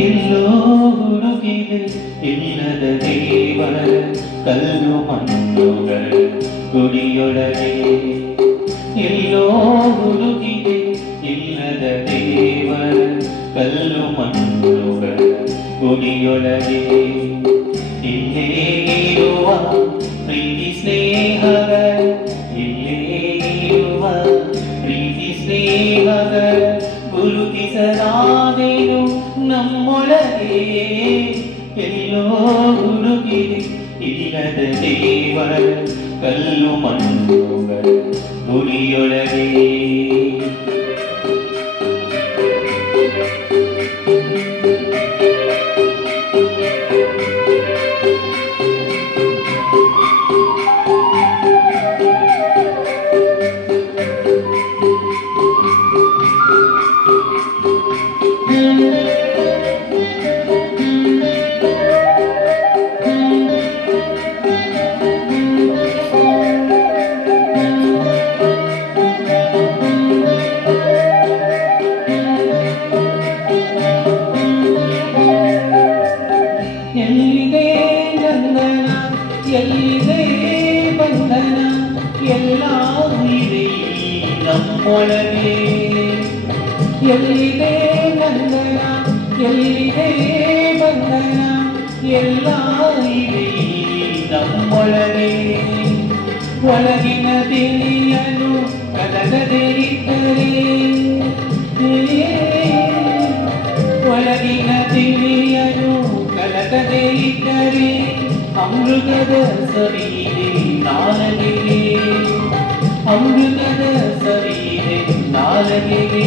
ಎಲ್ಲೋ ಹುಡುಕಿದೆ ಇಲ್ಲದ ದೇವರ ಕಲ್ಲು ಮಣ್ಣುಗಳ ಗುಡಿಯೊಳಗೆ. ಎಲ್ಲೋ ಹುಡುಕಿದೆ ಇಲ್ಲದ ದೇವರ ಕಲ್ಲು ಮಣ್ಣುಗಳ ಗುಡಿಯೊಳಗೆ. ಇಲ್ಲೇ ಇರುವ ಪ್ರೀತಿ ಸ್ನೇಹದ, ಇಲ್ಲೇ ಇರುವ ಪ್ರೀತಿ ಸ್ನೇಹದ ಗುರುತಿಸಲಾದೇನು ನಮ್ಮೊಳಗೆ. ಎಲ್ಲೋ ಹುಡುಕಿದೆ ಇಲ್ಲದ ದೇವರ ಕಲ್ಲು ಮಣ್ಣುಗಳ ಗುಡಿಯೊಳಗೆ. ಎಲ್ಲಿದೆ ನಂದನ, ಎಲ್ಲಿದೆ ಬಂಧನ, ಎಲ್ಲ ಇದೆ ನಮ್ಮೊಳಗೆ. ಎಲ್ಲಿದೆ ನಂದನ, ಎಲ್ಲಿದೆ ಬಂಧನ, ಎಲ್ಲ ಇದೆ ನಮ್ಮೊಳಗೆ. ಒಳಗಿನ ತಿಳಿಯಲು ಕಲಗದೆ ಇದ್ದರೆ, ಒಳಗಿನ ತಿಳಿಯಲು ಕಲಕದೆ ಇದ್ದರೆ ಅಮೃತದ ಸವಿದೆ ನಾಲಗೆಗೆ, ಅಮೃತದ ಸವಿದೆ ನಾಲಗೆಗೆ.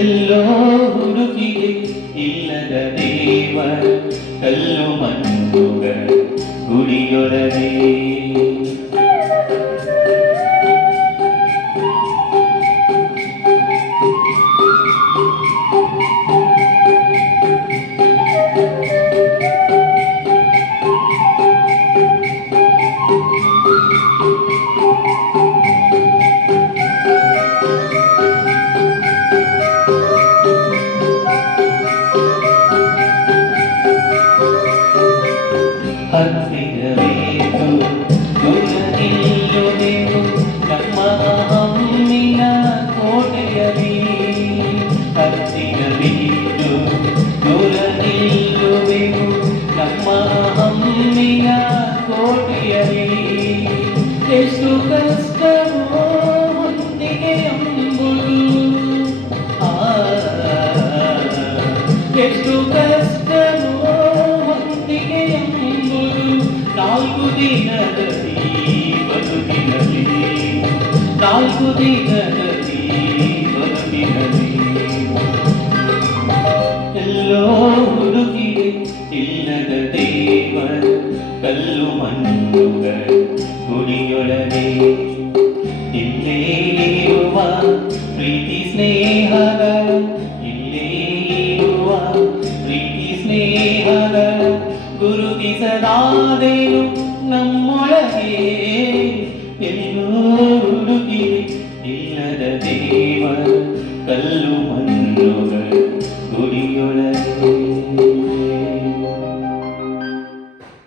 ಎಲ್ಲೋ ಹುಡುಕಿದೆ ಇಲ್ಲದ ದೇವರ ಕಲ್ಲು ಮಣ್ಣುಗಳ ಗುಡಿಯೊಳಗೆ. ಹತ್ತಿರಬೇಕು ದೂರ ನಿಲ್ಲುವೆವು ನಮ್ಮ ಹಮ್ಮಿನ ಕೋಟೆಯಲ್ಲಿ. ಹತ್ತಿರಬೇಕು ದೂರ ನಿಲ್ಲುವೆವು ನಮ್ಮ ಹಮ್ಮಿನ ಕೋಟೆಯಲ್ಲಿ. ಎಷ್ಟು ಕಷ್ಟವೋ ಹೊಂದಿಗೆ ಎಂಬುದು, ಎಷ್ಟು ಕಷ್ಟವೋ ಹೊಂದಿಗೆ ಎಂಬುದು ನಾಲ್ಕು ದಿನದಲ್ಲಿ ಬದುಕಿನಲ್ಲಿ, ನಾಲ್ಕು ದಿನದಲ್ಲಿ ಬದುಕಿನಲ್ಲಿ. ಎಲ್ಲೋ ಹುಡುಕಿದೆ ಇಲ್ಲದ ದೇವರ ಕಲ್ಲು ಮಣ್ಣುಗಳ ಗುಡಿಯೊಳಗೆ. ಇಲ್ಲೇ ಇರುವ ಪ್ರೀತಿ ಸ್ನೇಹದ, ಇಲ್ಲೇ ಇರುವ ಪ್ರೀತಿ ಸ್ನೇಹದ ಗುರುತಿಸಲಾದೇನು ನಮ್ಮೊಳಗೆ. ಎಲ್ಲೋ